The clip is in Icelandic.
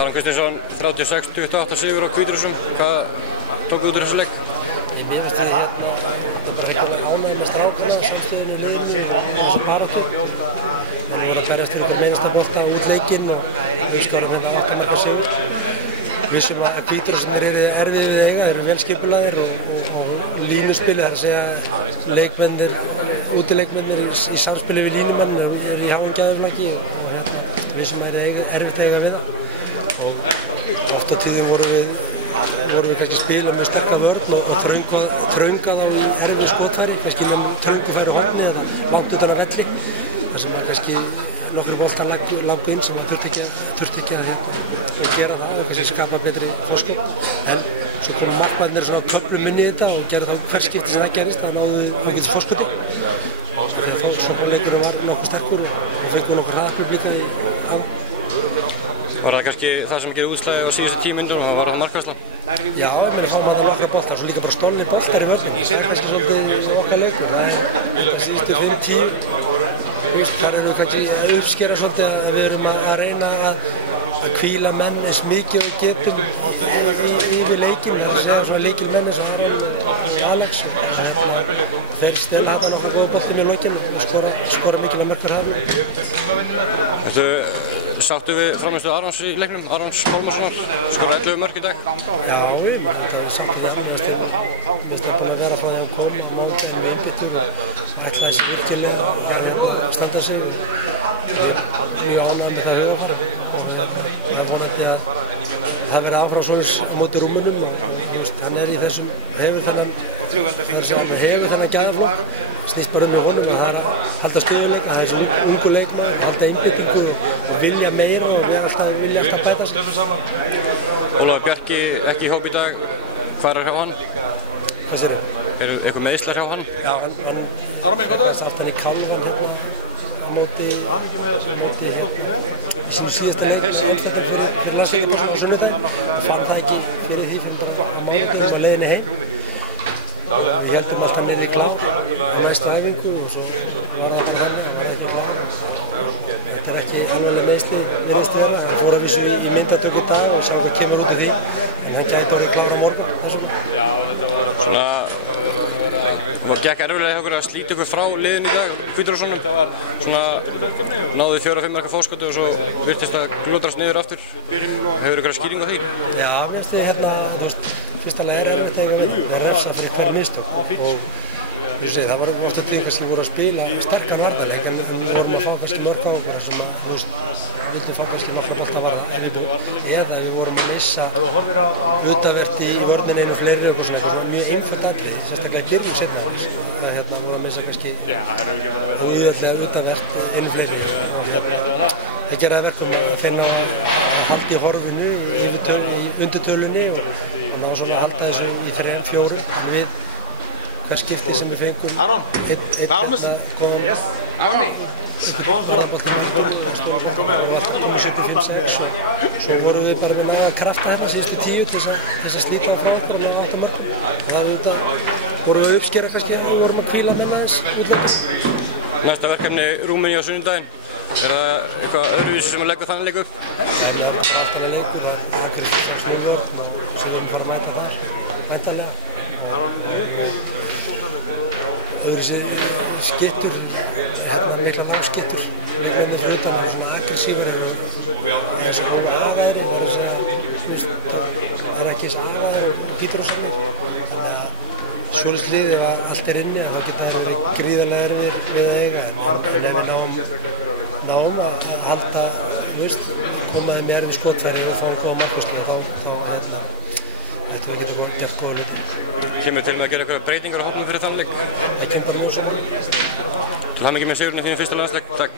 Aron Kristinsson, 36-28 sigur á Hvítrússum. Hvað tók út úr þessu leik? Mér finnst við þetta bara hreiklega ánægð með strákana, samstöðinu í liðinu og þessu baráttu. Við vorum að berjast fyrir ykkur meinasta bolta út leikinn og við skorum hérna 8 marka sigur. Við sem að Hvítrússarnir eru erfiðir við eiga, þeir eru vel skipulagðir og línuspili, það er að segja leikmennir, útileikmennir í samspili við línumenn eru í háum gæðuflaki og hérna við sem eru erfitt að eiga við það. Og oft á tíðum vorum við kannski að spila með sterka vörn og þrönga þá í erfið skotfæri, kannski með þröngufæri horni eða langt utan að velli. Það sem að kannski nokkru boltar lágu inn sem að þurfti ekki að gera það og kannski skapa betri fórskot. En svo komu markmennir svona á köflum inn í þetta og gerði þá hver skipti sem það gerist, það náðu við ágætis fórskoti. Þegar sóknarleikurinn var nokkuð sterkur og fengum nokkur hraðaklub líka á. Var það kannski það sem gerði útslagið á síðustu 10 mínútum og var það markvarsla? Já, ég meina fáum að það nokkra boltar, svo líka bara stolnir boltar í vörninni. Það er kannski svolítið okkar leikur. Það er þetta síðustu 5-10. Þar erum við kannski að uppskera svolítið að við erum að reyna að hvíla menn eins mikið og getum yfir leikinn. Það er að segja svona leikilmenn eins og Aron og Alex. Þeir stela þetta nokkra góða boltum í lokinn og skora mikilvæg mörk fyrir hafnum. Sáttu við frammistu Arons í leiknum, Arons Pálmarssonar, skoraði 11 mörk í dag? Já, ég sáttu við hann, mér finnst það búin að vera frá því að hann kom á mánudaginn með innbyttur og ætlaði sér virkilega að standa sig og ég er mjög ánægður með það hugarfar og það er vonandi að það verði áfram svona á móti Rúmenum og hann er í þessum, hefur þennan gæðaflokk. Snýst bara í honum að það er að halda stöðuleika, það er þessi ungu leikmaður, halda einbeitingu og vilja meira og vilja alltaf bæta sig. Ólafur Bjarki ekki í hóp í dag, hvað hjá hann? Hvað séru? Eru eitthvað meiðslar hjá hann? Já, hann hefðast aftan í kálvan hérna á móti hérna í sínu síðasta leik með Amsterdam fyrir landsleikjabossuna á sunnudaginn og fann það ekki fyrir því fyrir bara á mánudeginum á leiðinni heim. Við heldum alltaf niður í klár á næstu æfingu og svo var það bara þannig, það var ekki klár. Þetta er ekki alveg meiðsli virðist vera. Hann fór að vísu í myndatöku í dag og sjá hvað kemur út úr því, en hann gæti orðið klár á morgun þessum. Svona, það gekk erfiðlega hjá okkur að slíta ykkur frá liðin í dag, Hvítrússunum. Svona, náðu 4-5 marka fórskoti og svo virtist að glútrast niður aftur. Hefur ykkur skýring á því? Já, mér finnst þið hérna, þú veist, fyrstulega er erfitt að eiga við það. Það er refsa fyrir hver mistök og það var ofta tíðum kannski voru að spila sterkan varnarleik en við vorum að fá kannski mörk á okkur sem að, þú veist, við vildum fá kannski nokkra bolta varða ef við búum eða við vorum að missa utaverti í vörninni einu fleiri og svona mjög einföld atriði, sérstaklega í byrjun seinna að voru að missa kannski auðvitað utavert einu fleiri og það geraði verkum að finna að halda í horfinu í undirtölunni og ná svona að halda þessu í 3-4 en við hver skipti sem við fengum einn kom einhvern varðabolt í mörgum og stólaboltum og alltaf komið 75-6 og svo vorum við bara með næga krafta hérna síðustu 10 til þess að slíta frá okkur og ná 8 mörgum og það vorum við að uppskera kannski við vorum að hvíla menna eins útlöndum. Næsta verkefni Rúmeníu á sunnudaginn, er það eitthvað öðruvísi sem að leggja þannig leik upp? Það er allt annað leikur, það er Akureyri 6-0 vörn og sem við erum fara að mæta þar væntanlega og öðruvísi skittur, hérna mikla langskittur, leikmennir fyrir utan og svona aggressívar eru eins og agaðri, það er að segja, það er ekki eins agaðri og Hvítrússarnir, þannig að svoleiðis liði ef allt er inni þá geta þær verið gríðarlega erfiðir við að eiga en ef við náum að halda, koma þeim í erfið skotfæri og fá góða markvarslu þá ættum við geta gert góða hluti. Kemur til með að gera eitthvað breytingar á hópnum fyrir þann leik? Það kemur bara mjög saman. Til hamingju með sigurinn í þínum fyrsta landsleik. Takk.